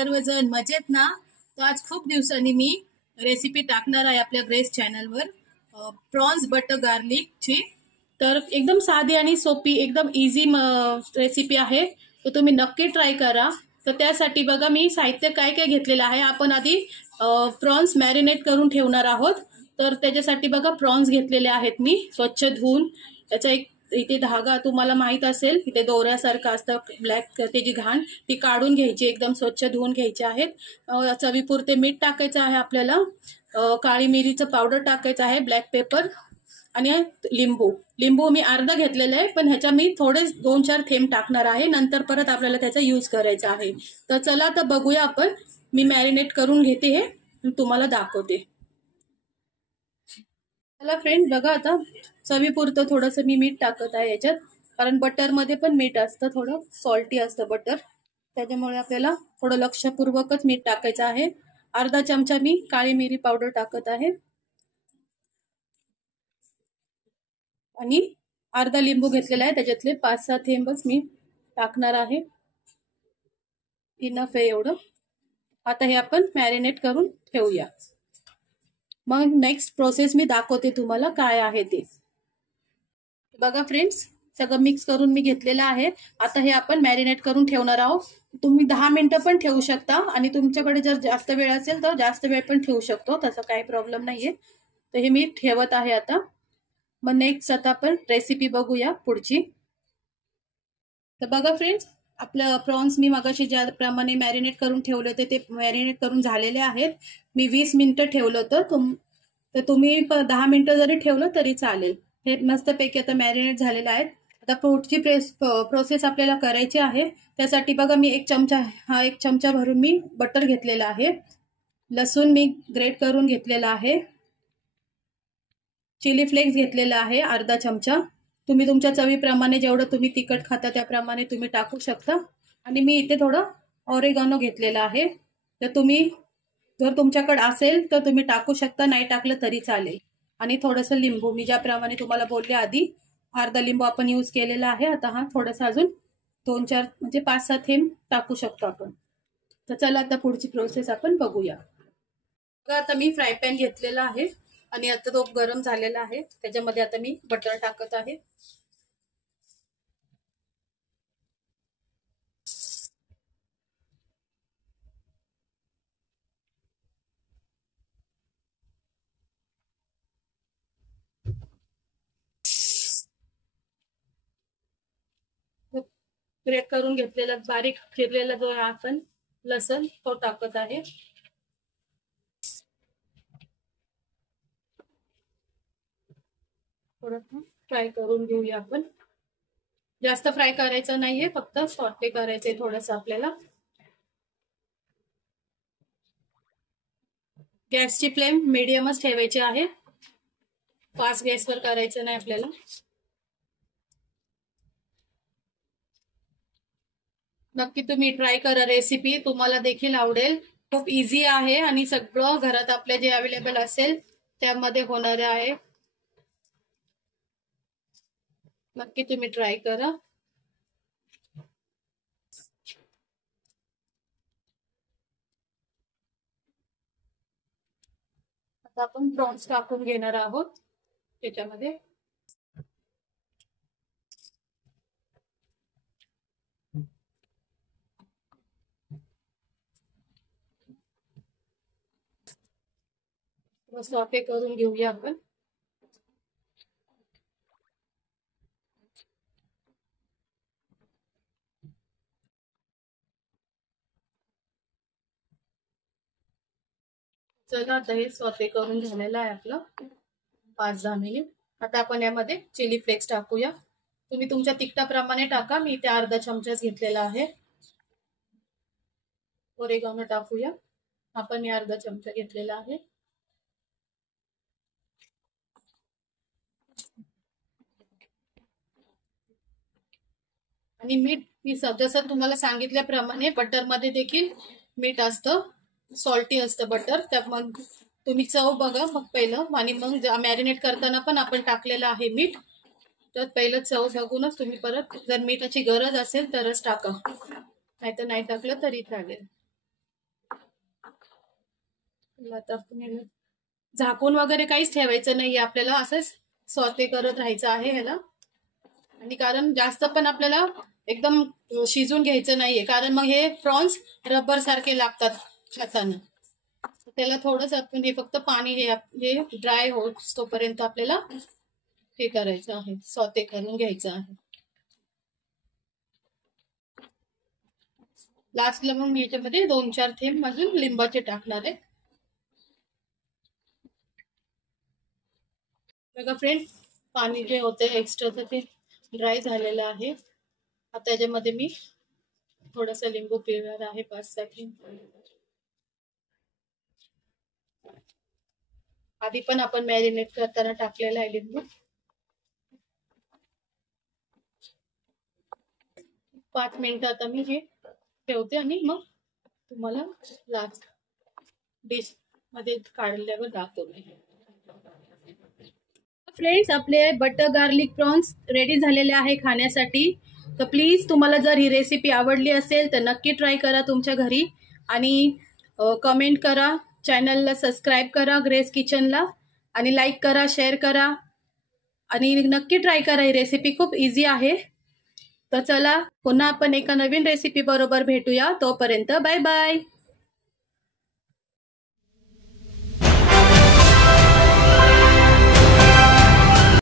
सर्वजण मजेत ना? तर आज खूप दिवसांनी मी रेसिपी टाकणार आहे आपल्या ग्रेस चॅनलवर प्रॉन्स बटर गार्लिकची। तर एकदम साधी आणि सोपी एकदम इझी रेसिपी आहे, तर तुम्ही नक्की ट्राय करा। तर त्यासाठी बघा मी साहित्य काय काय घेतलेलं आहे। आपण आधी प्रॉन्स मॅरिनेट करून ठेवणार आहोत। तर त्याच्यासाठी बघा प्रॉन्स घेतलेले आहेत मी स्वच्छ धुवून। त्याचा एक इथे धागा तुम्हाला माहित असेल, इथे दोऱ्यासारखं असतं ब्लॅक, त्याची घाण ती काढून घ्यायची, एकदम स्वच्छ धुवून घ्यायचे आहेत। चवीपुरते मीठ टाकायचं आहे आपल्याला, काळी मिरीचं पावडर टाकायचं आहे, ब्लॅक पेपर आणि लिंबू लिंबू मी अर्धा घेतलेला आहे, पण ह्याच्या मी थोडे 2-4 थेंब टाकणार आहे, नंतर परत आपल्याला त्याचा यूज करायचा आहे। तर चला आता बघूया आपण। मी मॅरिनेट करून घेते हे तुम्हाला दाखवते। चला फ्रेंड बघा, आता चवीपुरतं थोडंसं मी मीठ टाकत आहे याच्यात, कारण बटर मध्ये पण मीठ असतं, थोडं सॉल्टी असतं बटर, त्याच्यामुळे आपल्याला थोडं लक्षपूर्वकच मीठ टाकायचं आहे। अर्धा चमचा मी काळी मिरी पावडर टाकत आहे आणि अर्धा लिंबू घेतलेला आहे, त्याच्यातले 5-6 थेंबच मी टाकणार आहे, इनफ आहे एवढं। आता हे आपण मॅरिनेट करून ठेवूया, मग नेक्स्ट प्रोसेस मी दाखवते तुम्हाला काय आहे ते। बघा फ्रेंड्स, सगळं मिक्स करून मी घेतलेलं आहे। आता हे आपण मॅरिनेट करून ठेवणार आहोत। तुम्ही 10 मिनिटं पण ठेवू शकता, आणि तुमच्याकडे जर जास्त वेळ असेल तर जास्त वेळ पण ठेवू शकतो, तसा काही प्रॉब्लेम नाहीये। तर हे मी ठेवत आहे आता। मग नेक्स्ट आता आपण रेसिपी बघूया पुढची। तर बघा फ्रेंड्स, आपलं प्रॉन्स मी मगाशी ज्याप्रमाणे मॅरिनेट करून ठेवले होते ते मॅरिनेट करून झालेले आहेत। मी 20 मिनिटं ठेवलं होतं, तर तुम्ही 10 मिनिटं जरी ठेवलं तरी चालेल। हे मस्तपैकी आता मॅरिनेट झालेलं आहे। आता पुढची प्रोसेस आपल्याला करायची आहे। त्यासाठी बघा मी एक चमचा भरून मी बटर घेतलेला आहे, लसूण मी ग्रेट करून घेतलेला आहे, चिली फ्लेक्स घेतलेला आहे अर्धा चमचा, तुम्ही तुमच्या चवीप्रमाणे जेवढं तुम्ही तिखट खाता त्याप्रमाणे तुम्ही टाकू शकता। आणि मी इथे थोडं ऑरेगानो घेतलेला आहे, तर तुम्ही जर तुमच्याकडे असेल तर तुम्ही टाकू शकता, नाही टाकलं तरी चालेल। आणि थोडंसं लिंबू, मी ज्याप्रमाणे तुम्हाला बोलले आधी, अर्धा लिंबू आपण यूज केलेला आहे। आता हा थोडासा अजून 2-4 म्हणजे 5-6 थेंब टाकू शकतो आपण। तर चला आता पुढची प्रोसेस आपण बघूया। आता मी फ्राय पॅन घेतलेला आहे आणि आता तो गरम झालेला आहे, त्याच्यामध्ये आता मी बटर टाकत आहे। ग्रेट करून घेतलेला बारीक चिरलेला जो आपण लसण तो टाकत आहे। थोडं फ्राय करून घेऊया आपण, जास्त फ्राय करायचं नाहीये, फक्त सॉटे करायचे थोडंसं आपल्याला। गॅसची फ्लेम मीडियमच ठेवायची आहे, फास्ट गॅसवर करायचं नाही आपल्याला। नक्की तुम्ही ट्राय करा रेसिपी, तुम्हाला देखील आवडेल। खूप इझी आहे आणि सगळं घरात आपल्या जे अवेलेबल असेल त्यामध्ये होणार आहे। नक्की तुम्ही ट्राय करा। आता आपण प्रॉन्स टाकून घेणार आहोत त्याच्यामध्ये। सॉटे करून घेऊया आपण। चला आता हे सॉटे करून झालेलं आहे आपलं 5-10 मिनिट। आता आपण यामध्ये चिली फ्लेक्स टाकूया, तुम्ही तुमच्या तिखटाप्रमाणे टाका, मी इथे अर्धा चमचाच घेतलेला आहे। ओरेगानो टाकूया, आपण मी अर्धा चमचा घेतलेला आहे। आणि मीठ मी जसं तुम्हाला सांगितल्याप्रमाणे बटर मध्ये देखील मीठ असतं, सॉल्टी असतं बटर, त्यामध्ये तुम्ही चव बघा मग पहिलं, आणि मग मॅरिनेट करताना पण आपण टाकलेलं आहे मीठ, तर पहिलं चव बघूनच तुम्ही परत जर मीठाची गरज असेल तरच टाका, नाहीतर नाही टाकलं तरी चालेल। आता आपण याला झाकून वगैरे काहीच ठेवायचं नाहीये, आपल्याला असंच सॉते करत राहायचं आहे ह्याला. आणि कारण जास्त पण आपल्याला एकदम शिजून घ्यायचं नाहीये, कारण मग हे प्रॉन्स रबर सारखे लागतात खाताना. त्याला थोडंच आपण हे फक्त पाणी हे ड्राय होत तोपर्यंत आपल्याला हे करायचं आहे, सॉते करून घ्यायचं आहे. लास्टला मग मी याच्यामध्ये 2-4 थेंब अजून लिंबाचे टाकणार आहे. बघा फ्रेंड, पाणी जे होते एक्स्ट्राचं ते ड्राय झालेलं आहे. आता याच्यामध्ये मी थोडासा लिंबू पिळणार आहे 5-6 थेंब. आधी पण आपण मॅरिनेट करताना टाकलेला आहे लिंबू. 5 मिनिटं आता मी हे ठेवते आणि मग तुम्हाला लास्ट डिश मध्ये काढल्यावर दाखवते. फ्रेंड्स, आपले बटर गार्लिक प्रॉन्स रेडी झालेले आहे खाण्यासाठी. तर प्लीज तुम्हाला जर ही रेसिपी आवडली असेल तर नक्की ट्राय करा तुमच्या घरी आणि कमेंट करा, चॅनलला सबस्क्राईब करा ग्रेस किचनला, आणि लाईक करा, शेअर करा आणि नक्की ट्राय करा. ही रेसिपी खूप इझी आहे. तर चला, पुन्हा आपण एका नवीन रेसिपी बरोबर भेटूया. तोपर्यंत बाय बाय.